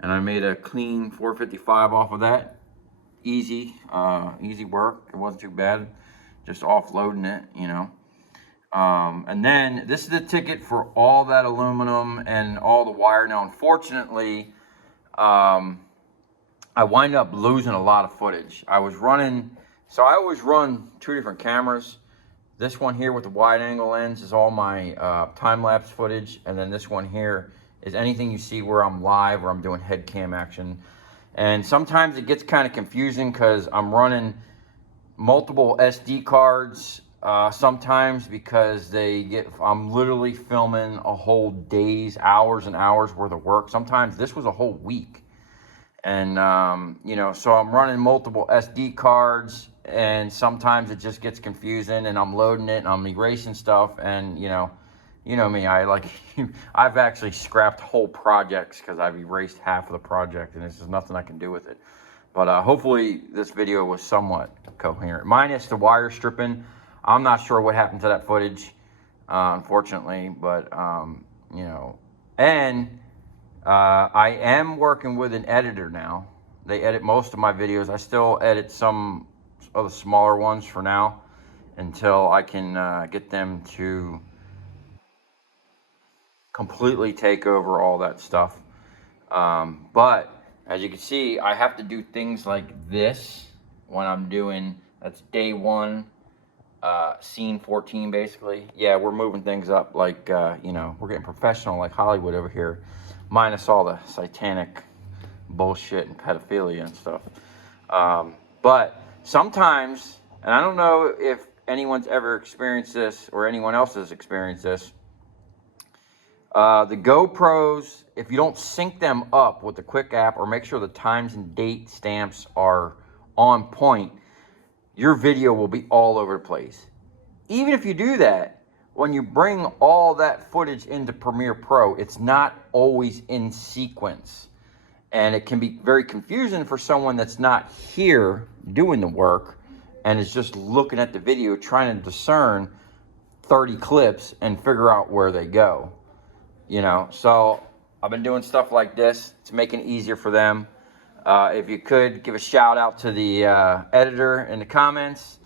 and I made a clean 455 off of that. Easy work. It wasn't too bad, just offloading it, you know. And then this is the ticket for all that aluminum and all the wire. Now, unfortunately, I wind up losing a lot of footage. I was running, so I always run 2 different cameras. This one here with the wide angle lens is all my time-lapse footage, and then this one here is anything you see where I'm live or I'm doing head cam action. And sometimes it gets kind of confusing because I'm running multiple SD cards sometimes because I'm literally filming a whole day's, hours and hours worth of work. Sometimes this was a whole week. And, you know, so I'm running multiple SD cards, and sometimes it just gets confusing, and I'm loading it and I'm erasing stuff, and you know me, I've actually scrapped whole projects because I've erased half of the project, and there's just nothing I can do with it. But hopefully this video was somewhat coherent, minus the wire stripping. I'm not sure what happened to that footage, unfortunately, but you know, and I am working with an editor now. They edit most of my videos. I still edit some of the smaller ones for now until I can get them to completely take over all that stuff. But as you can see, I have to do things like this when I'm doing, that's day 1, scene 14 basically. Yeah, we're moving things up like, you know, we're getting professional like Hollywood over here, minus all the satanic bullshit and pedophilia and stuff. But sometimes, and I don't know if anyone's ever experienced this or anyone else has experienced this, the GoPros, if you don't sync them up with the Quick app or make sure the times and date stamps are on point, your video will be all over the place. Even if you do that, when you bring all that footage into Premiere Pro, it's not always in sequence. And it can be very confusing for someone that's not here doing the work and is just looking at the video trying to discern 30 clips and figure out where they go. You know, so I've been doing stuff like this to make it easier for them. If you could give a shout out to the editor in the comments,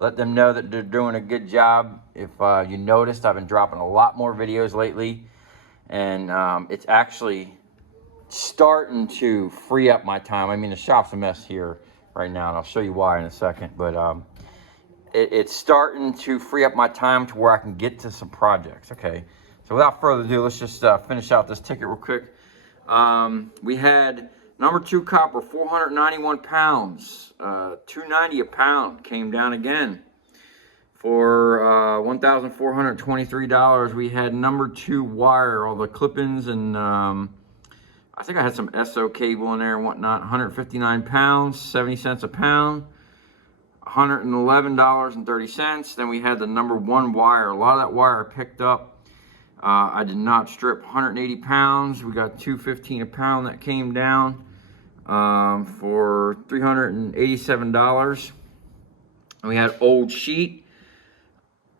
let them know that they're doing a good job. If you noticed, I've been dropping a lot more videos lately, and it's actually starting to free up my time. I mean, the shop's a mess here right now, and I'll show you why in a second, but it's starting to free up my time to where I can get to some projects. Okay, so without further ado, let's just finish out this ticket real quick. We had number 2 copper, 491 pounds, $2.90 a pound, came down again for $1,423. We had number 2 wire, all the clip-ins, and I think I had some SO cable in there and whatnot. 159 pounds, 70 cents a pound, $111.30. Then we had the number 1 wire. A lot of that wire I picked up. I did not strip. 180 pounds. We got $2.15 a pound that came down for $387. And we had old sheet.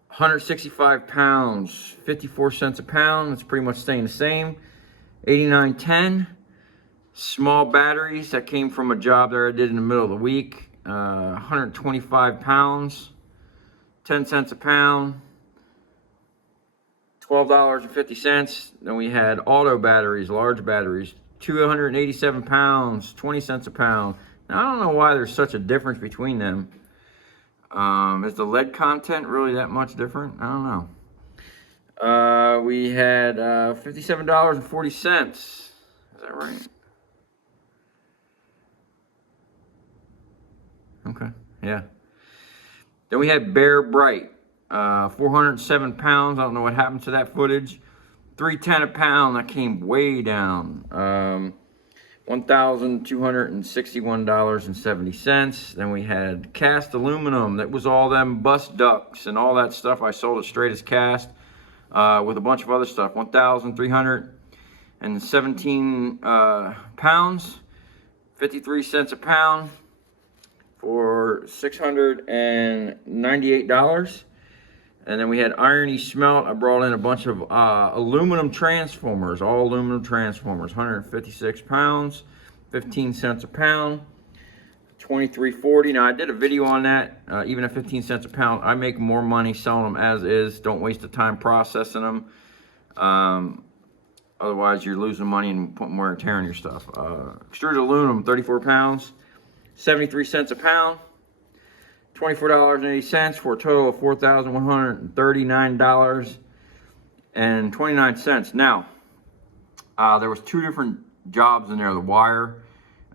165 pounds, 54 cents a pound. It's pretty much staying the same. 8910. Small batteries that came from a job that I did in the middle of the week. 125 pounds, 10 cents a pound, $12.50. Then we had auto batteries, large batteries, 287 pounds, 20 cents a pound. Now, I don't know why there's such a difference between them. Is the lead content really that much different? I don't know. We had $57.40. Is that right? Okay, yeah. Then we had Bear Bright, 407 pounds. I don't know what happened to that footage. $3.10 a pound. That came way down. $1,261.70. Then we had cast aluminum. That was all them bus ducts and all that stuff. I sold it straight as cast with a bunch of other stuff. 1,317 pounds. 53 cents a pound for $698. And then we had irony smelt. I brought in a bunch of aluminum transformers, all aluminum transformers, 156 pounds, 15 cents a pound, $23.40. Now I did a video on that, even at 15 cents a pound. I make more money selling them as is. Don't waste the time processing them. Otherwise you're losing money and putting wear and tear on your stuff. Extruded aluminum, 34 pounds, 73 cents a pound. $24.80 for a total of $4,139.29. Now, there was two different jobs in there, the wire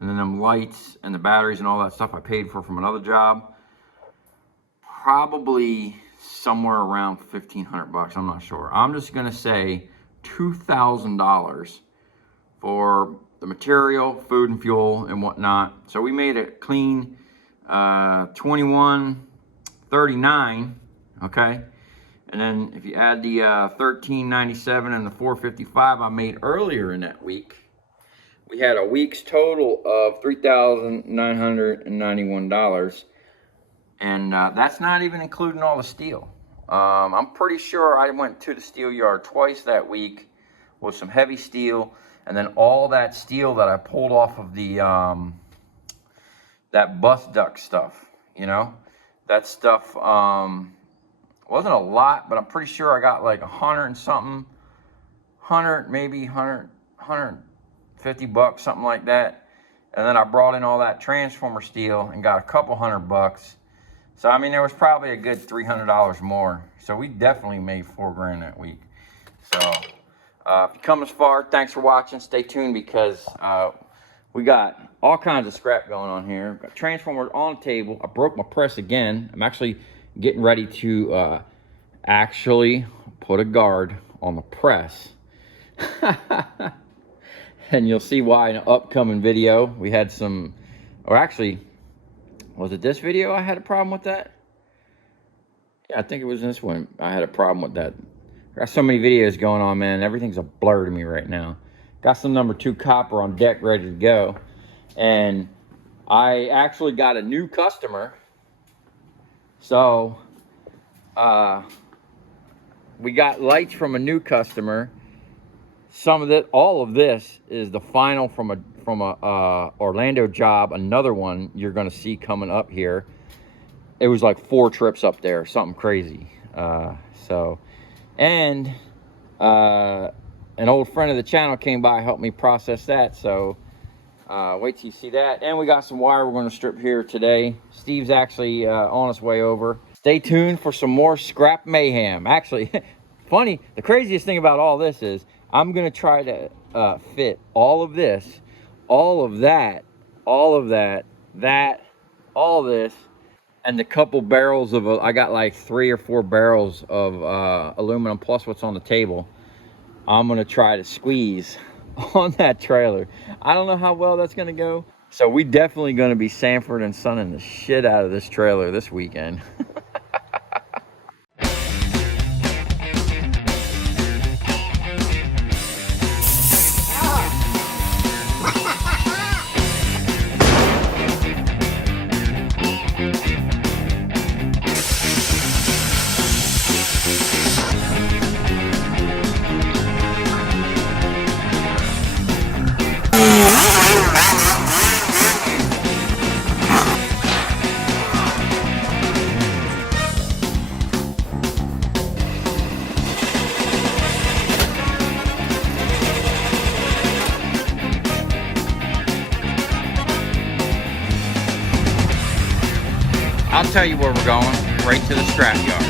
and then them lights and the batteries and all that stuff I paid for from another job. Probably somewhere around $1,500, I'm not sure. I'm just gonna say $2,000 for the material, food and fuel and whatnot. So we made it clean. 21.39, okay, and then if you add the 13.97 and the 4.55 I made earlier in that week, we had a week's total of $3,991, and that's not even including all the steel. I'm pretty sure I went to the steel yard twice that week with some heavy steel, and then all that steel that I pulled off of the that bus duct stuff, you know, that stuff wasn't a lot, but I'm pretty sure I got like 100 and something, 100, maybe 150 bucks, something like that. And then I brought in all that transformer steel and got a couple $100. So I mean, there was probably a good $300 more. So we definitely made $4 grand that week. So if you come this far, thanks for watching. Stay tuned because we got all kinds of scrap going on here. Got transformers on the table. I broke my press again. I'm actually getting ready to actually put a guard on the press. And you'll see why in an upcoming video. We had some, or actually, was it this video I had a problem with that? Yeah, I think it was this one. I had a problem with that. Got so many videos going on, man. Everything's a blur to me right now. Got some number 2 copper on deck ready to go. And I actually got a new customer. So we got lights from a new customer. Some of it, all of this is the final from a Orlando job. Another one you're gonna see coming up here. It was like 4 trips up there, something crazy. And an old friend of the channel came by, helped me process that. So wait till you see that. And we got some wire we're going to strip here today. Steve's actually on his way over. Stay tuned for some more scrap mayhem. Actually, funny, the craziest thing about all this is I'm going to try to fit all of this, all of that, all of that, all this, and the couple barrels of, I got like 3 or 4 barrels of aluminum plus what's on the table. I'm gonna try to squeeze on that trailer. I don't know how well that's gonna go. So we definitely gonna be Sanford and Sonning the shit out of this trailer this weekend. I'll tell you where we're going, right to the scrap yard.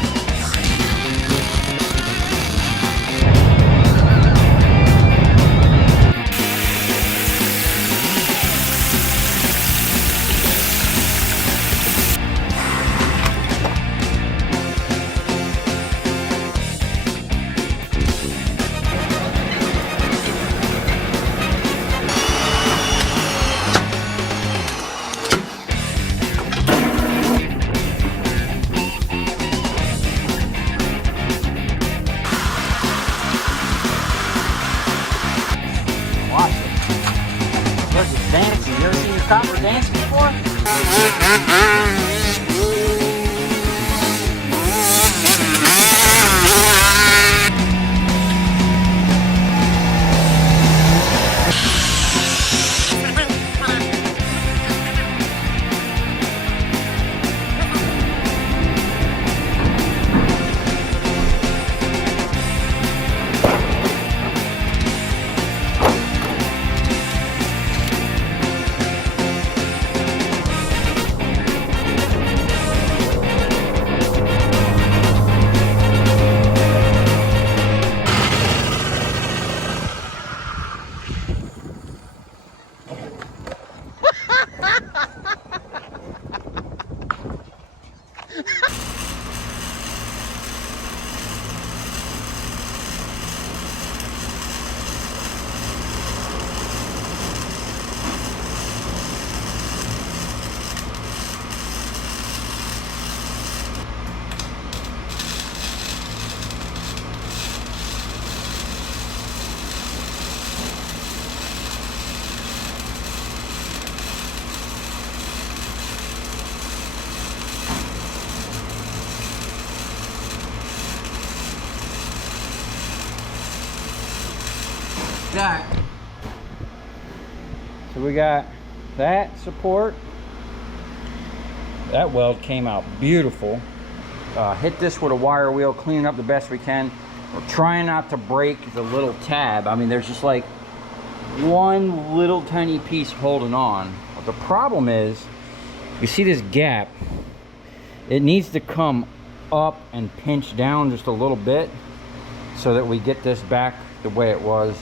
Watch it. Look, it's dancing. You ever seen your copper dance before? That. So we got that support. That weld came out beautiful. Hit this with a wire wheel, clean it up the best we can. We're trying not to break the little tab. I mean, there's just like one little tiny piece holding on. But the problem is, you see this gap? It needs to come up and pinch down just a little bit so that we get this back the way it was.